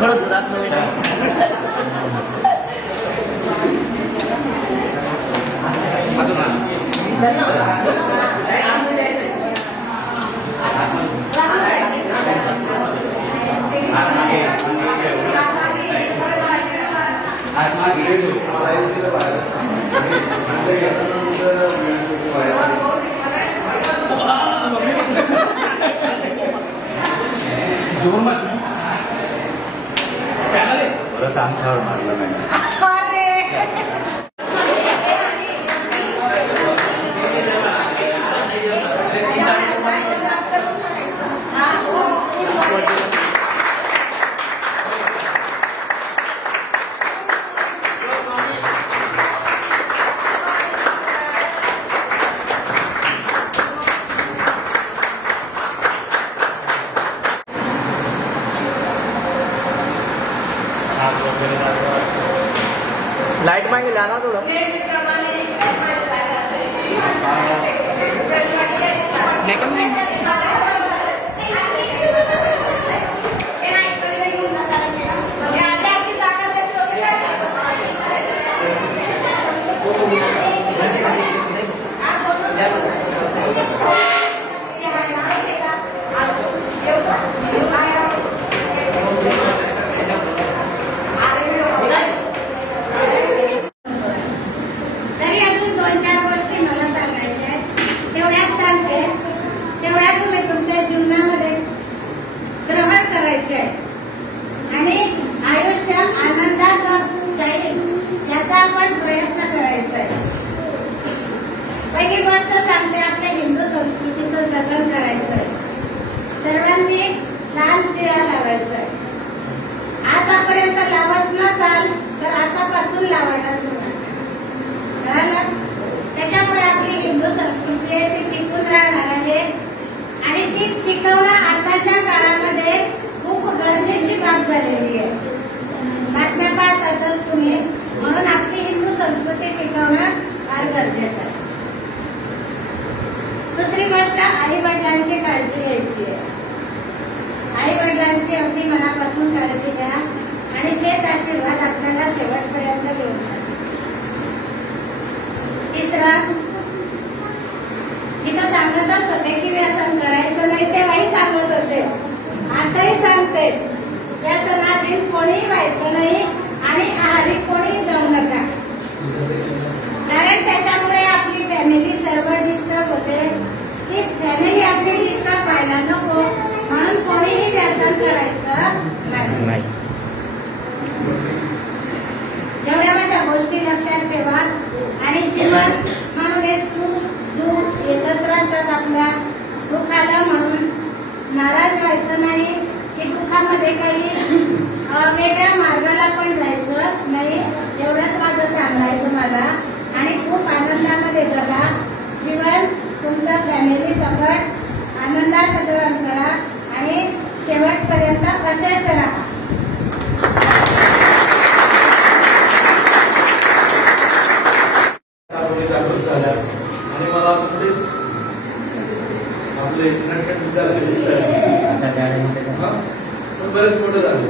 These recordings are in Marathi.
थोडं दुरात नवीन परत आमच्यावर मारलं नाही. लाइट मांगे लाना थोड़ा पहिली गोष्ट सांगते, आपल्या हिंदू संस्कृतीचं जतन करायचंय. सर्वांनी लाल टिळा लावायचा. आतापर्यंत लावत नसाल तर आतापासून लावायला सुरुवात करा. त्याच्यामुळे आपली हिंदू संस्कृती आहे ती टिकून राहणार आहे आणि ती टिकवणं आताच्या काळामध्ये खूप गरजेची बाब झालेली आहे. बातम्या पाहतातच तुम्ही, म्हणून आपली हिंदू संस्कृती टिकवणं फार गरजेचं आहे. दुसरी गोष्ट, आई वडिलांची काळजी घ्यायची आहे. आई वडिलांची अगदी मनापासून काळजी घ्या आणि तेच आशीर्वाद आपल्याला शेवटपर्यंत घेऊन जातात. तिसरा, इथं सांगतच होते की व्यसन करायचं नाही, तेव्हाही सांगत होते, आताही सांगते, व्यसनाधीन कोणीही व्हायचं नाही आणि आहारी कोणीही जाऊ नका. कारण त्याच्यामुळे आपली फॅमिली सर्व डिस्टर्ब होते. ती फॅमिली आपली डिस्टर्ब व्हायला नको म्हणून कोणीही व्यसन करायचं नाही. एवढ्या माझ्या गोष्टी लक्षात ठेवा आणि जीवन म्हणून दुःख येतच राहतात. आपल्या दुःखाला म्हणून नाराज व्हायचं नाही की दुःखामध्ये काही वेगळ्या मार्गाला पण जायचं नाही. एवढंच माझं सांगणं आहे तुम्हाला. आणि खूप आनंदामध्ये जगा. जीवन तुमचा फॅमिली सकट आनंदात जगन करा आणि शेवटपर्यंत असेच राहा. आणि मला आपले बरेच मोठे झाले.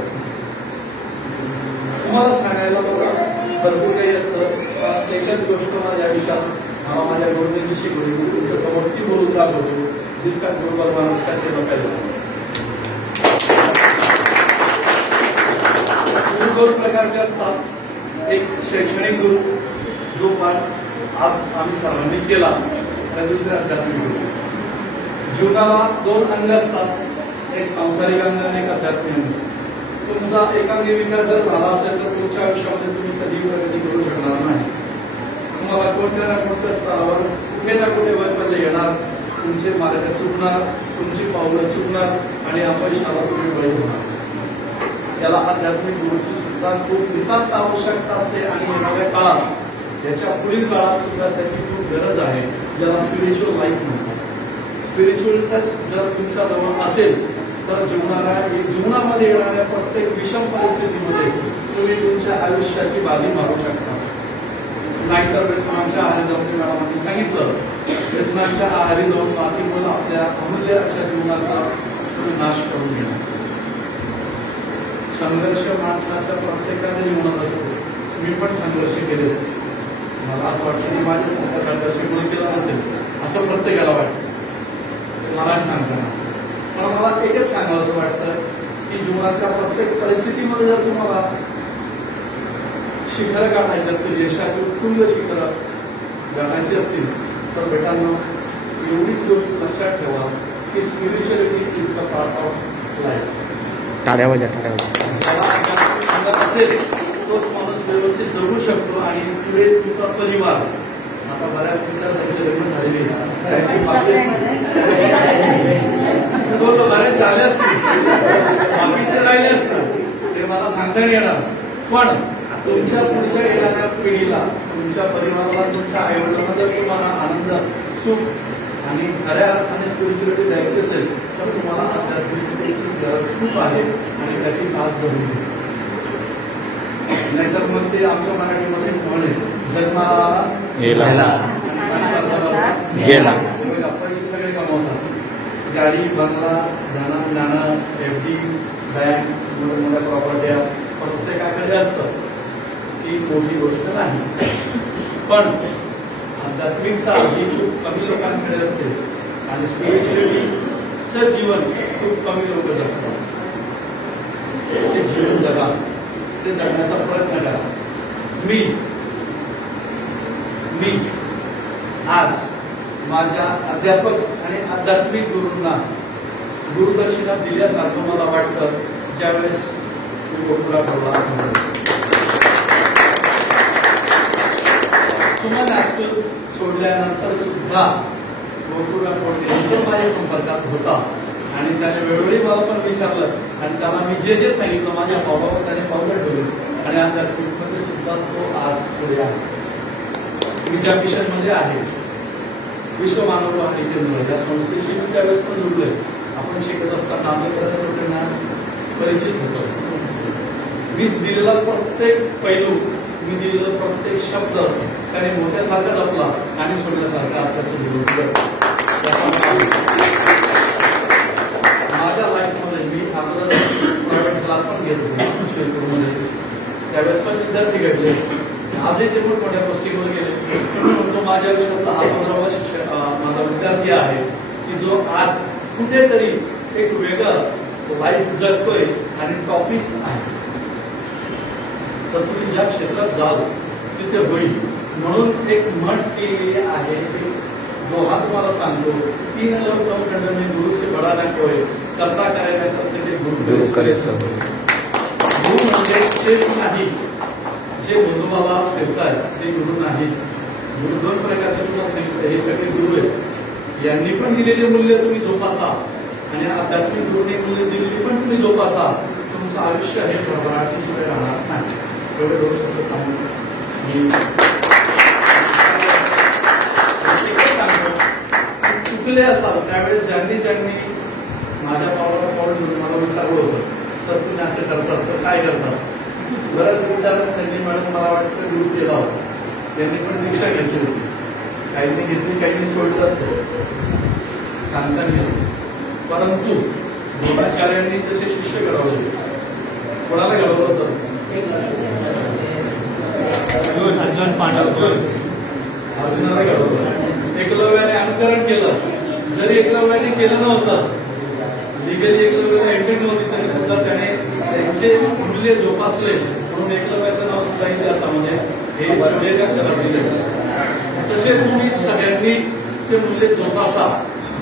तुम्हाला सांगायला मला भरपूर काही असतं. एकच गोष्ट मला या विषयात माझ्या गुरुजींची शिकवली. तुमच्या समोर ती बोलून दाखवतो. डिस्कस बरोबर महाराष्ट्राचे लोकांना दोन प्रकारचे असतात. एक शैक्षणिक गुरु जो पाठ आज आम्ही सर्वांनी केला, तर दुसरे आध्यात्मिक गुरु. जीवनाला दोन अंग असतात, एक सांसारिक अंग आणि एक आध्यात्मिक अंग. तुमचा एकांगी विकास जर झाला असेल तर तुमच्या आयुष्यामध्ये तुम्ही कधी प्रगती करू शकणार नाही. तुम्हाला कोणत्या ना कोणत्या स्तरावर कुठे ना कुठे वैफल्य येणार, तुमचे मार्ग चुकणार, तुमची पावलं चुकणार आणि अपयशाला तुम्ही बळी होणार. याला आध्यात्मिक गुरुची सुद्धा खूप नितांत आवश्यकता असते आणि येणाऱ्या काळात, याच्या पुढील काळात सुद्धा त्याची खूप गरज आहे, ज्याला स्पिरिच्युअल लाईफ म्हणतात. स्पिरिच्युअल टच जर तुमच्या जवळ असेल तर जीवनामध्ये येणाऱ्या प्रत्येक विषम परिस्थितीमध्ये तुम्ही तुमच्या आयुष्याची बाजी मारू शकता. नाहीतर व्यसनांच्या आहारी जाऊन मॅडमांनी सांगितलं, व्यसनांच्या आहारी जाऊन बाकी मुलं आपल्या अमूल्य अशा जीवनाचा नाश करून घेणार. संघर्ष माणसाच्या प्रत्येकाने जीवनात असतो. मी पण संघर्ष केले. मला असं वाटतं की माझ्या संघर्ष कोणी केला नसेल असं प्रत्येकाला वाटतं. मला सांगताना पण मला एकच सांगावं असं वाटतं की जीवनाच्या प्रत्येक परिस्थितीमध्ये जर तुम्हाला शिखर गाठायचे असतील, यशाची उत्तुंग शिखर गाठायची असतील तर बेटांना एवढीच गोष्ट लक्षात ठेवा की spirituality is the part of life. टाळ्या वाजा, टाळ्या वाजा. असेल तोच माणूस व्यवस्थित जगू शकतो आणि पुढे तुमचा परिवार. आता बऱ्याच विद्यार्थ्यांचे लग्न झालेले बरेच झाले असतील, बाकीचे राहिले असतील ते मला सांगता नाही येणार. पण तुमच्या पुढच्या येणाऱ्या पिढीला, तुमच्या परिवाराला, तुमच्या आईवडिलांना जर तुम्हाला आनंद, सुख आणि खऱ्या अर्थाने स्पिरिच्युअलिटी द्यायची असेल तर तुम्हाला आध्यात्मिकतेची गरज खूप आहे आणि त्याची तास धरून घ्या. नाहीतर मग ते आमच्या मराठीमध्ये म्हणे जन्माला गेला पैसे सगळे कमवतात. गाडी, बंगला, जाणं FD, बँक, मोठ्या प्रॉपर्ट्या प्रत्येकाकडे असतं. ही मोठी गोष्ट नाही. पण आध्यात्मिकता ही खूप कमी लोकांकडे असते आणि स्पिरिच्युअलिटीचं जीवन खूप कमी लोक जगतात. ते जीवन जगा, ते जगण्याचा प्रयत्न करा. मी आज माझ्या अध्यापक आणि आध्यात्मिक गुरूंना गुरुदक्षिणा दिल्यासारखं मला वाटतं ज्यावेळेस मी गोकुळा ठेवला. सुमन हायस्कूल सोडल्यानंतर सुद्धा गोकुळा एकदम माझ्या संपर्कात होता आणि त्याने वेळोवेळी मला पण विचारलं आणि त्याला मी जे जे सांगितलं माझ्या बाबावर त्याने पावलं ठेवलं आणि आध्यात्मिकमध्ये सुद्धा तो आज पुढे आहे. मी ज्या मिशनमध्ये आहे विश्व मानव वाहणी केंद्र त्या संस्थेशी मी त्यावेळेस पण जोडलोय. आपण शिकत असताना आपल्या बऱ्याच लोकांना परिचित होतो. मी दिलेला प्रत्येक पैलू, मी दिलेला प्रत्येक शब्द त्याने मोठ्यासारखा जपला आणि सोडल्यासारखा त्याचं विरोध. माझ्या लाईफमध्ये मी आपलं प्रायव्हेट क्लास पण घेत होतो शिरपूरमध्ये. त्यावेळेस पण विद्यार्थी घडले. आजही ते पण मोठ्या पोस्टिंगवर गेले. म्हणतो माझ्या आयुष्यातला हा 15वा शिक्षक माझा विद्यार्थी आहे की जो आज कुठेतरी एक वेगळं लाईफ जगतोय आणि टॉपिक आहे. तर तुम्ही ज्या क्षेत्रात जाल तिथे होईल. म्हणून एक म्हण केलेली आहे की दोहा तुम्हाला सांगतो, 3 लोग कम खंड में गुरु से बडा ना कोई, करता करायला तसे ते गुरु करे. गुरु म्हणजे तेच नाही जे बंधुबाबा फिरतात ते गुरु नाही. गुरु 2 प्रकारचे तुम्हाला सांगितलं. हे सगळे गुरु आहेत. यांनी पण दिलेली मूल्य तुम्ही जोपासा आणि आध्यात्मिक गुरुने मूल्य दिलेली पण तुम्ही जोपासा. तुमचं आयुष्य हे भरभराटी शिवाय राहणार नाही. एवढे गोष्ट सांगून मी सांगतो चुकले असाल त्यावेळेस ज्यांनी माझ्या पावलावर पाऊल घेऊन मला विचारलं होतं, सर तुम्ही असं करतात तर काय करतात. बऱ्याच विचारत त्यांनी मॅडम मला वाटतं गुरु केला होता. त्यांनी पण दीक्षा घेतली होती. काहींनी घेतली, काहींनी सोडलं असेल, सांगता गेलं. परंतु द्रोणाचार्यांनी तसे शिष्य घडवले. कोणाला घडवलं होतं? अर्जुनाला घडवलं. एकलव्याने अनुकरण केलं. जरी एकलव्याने केलं नव्हतं, लिगली एकलव्याला एंट्री नव्हती तरी सुद्धा त्याने त्यांचे मूल्य जोपासले. म्हणून एकलव्याचं नाव सुद्धा इतिहासामध्ये हे शिवलेल्या शहरात दिले. तसे तुम्ही सगळ्यांनी ते मूल्य जोपासा.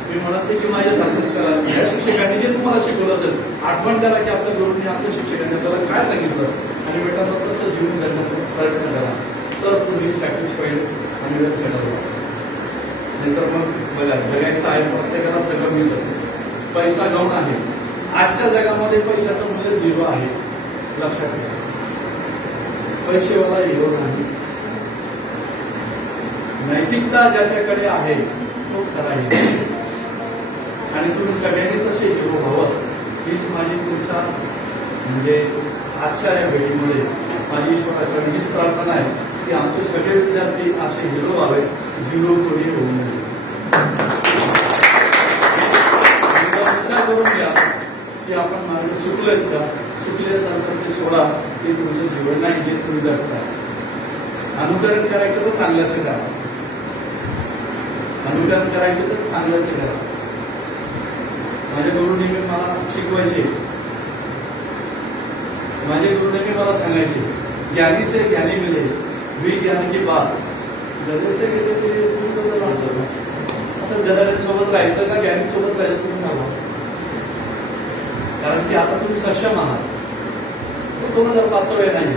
मी म्हणते की माझ्या साथीच करा. या शिक्षकांनी जे तुम्हाला शिकवलं असेल आठवण करा की आपल्या गुरुंनी आपल्या शिक्षकांनी आपल्याला काय सांगितलं आणि बेटांना कसं जीवन जगण्याचा प्रयत्न करा. तर तुम्ही सॅटिस्फाईड आणि वेळ सेटल व्हा. नाहीतर मग बघा जगायचं आहे, प्रत्येकाला सगळं मिळतं. पैसा गौण आहे. आजच्या जगामध्ये पैशाचं मूल्य 0 आहे. लक्षात ठेवा. पैसेवाला हिरो नाही. नैतिकता ज्याच्याकडे आहे तो खरा हिरो. आणि तुम्ही सगळ्यांनी तसे हिरो व्हावं हीच माझी तुमच्या म्हणजे आजच्या या भेटीमध्ये माझी ईश्वराकडे हीच प्रार्थना आहे की आमचे सगळे विद्यार्थी असे हिरो व्हावे, 0 कोणी होऊ नये. विचार करून घ्या की आपण मार्ग चुकलोय का. चुकल्यासारखं ते सोडा, ते तुमचं जीवन नाही, जे तुम्ही जगता. अनुकरण करायचं तर चांगल्याचं करा, अनुकरण करायचं तर चांगल्याचं करा. माझे गुरु नेहमी मला शिकवायचे, माझे गुरु नेहमी मला सांगायचे, ज्ञानी से ज्ञानी मिले, विज्ञान की बात गधे से गेले ते तुम्ही कसं राहतो. आता गधाड्यांसोबत राहायचं का ज्ञानीसोबत राहायचं तुम्ही सांगा. कारण की आता तुम्ही सक्षम आहात. 2005 वेळ नाही.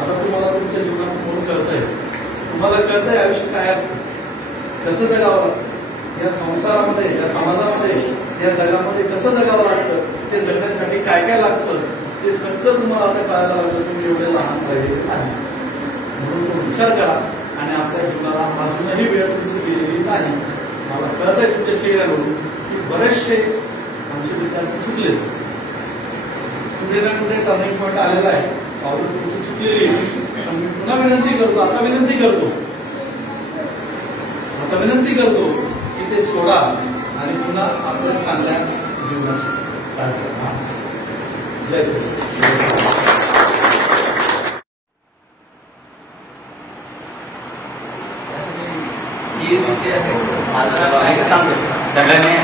आता तुम्हाला तुमच्या जीवनासमोर कळतंय, तुम्हाला कळतंय आयुष्य काय असतं, कसं जगावं लागतं, या संसारामध्ये, या समाजामध्ये, या जगामध्ये कसं जगावं लागतं, ते जगण्यासाठी काय काय लागतं, ते सगळं तुम्हाला आता कळायला लागलं. तुम्ही एवढे लहान पाहिजे नाही, म्हणून तो विचार करा. आणि आपल्या जीवनाला अजूनही वेळ तुमची गेलेली नाही. मला कळतंय तुमच्या चेहऱ्यावरून की बरेचसे आमचे विद्यार्थी चुकले, कुठे ना कुठे टर्निंग पॉईंट आलेला आहे, पावलं तुमची चुकलेली. मी पुन्हा विनंती करतो, आता विनंती करतो की ते सोडा आणि पुन्हा आपल्या चांगल्या जीवनात. जय श्री. विषय आहे सगळ्यांनी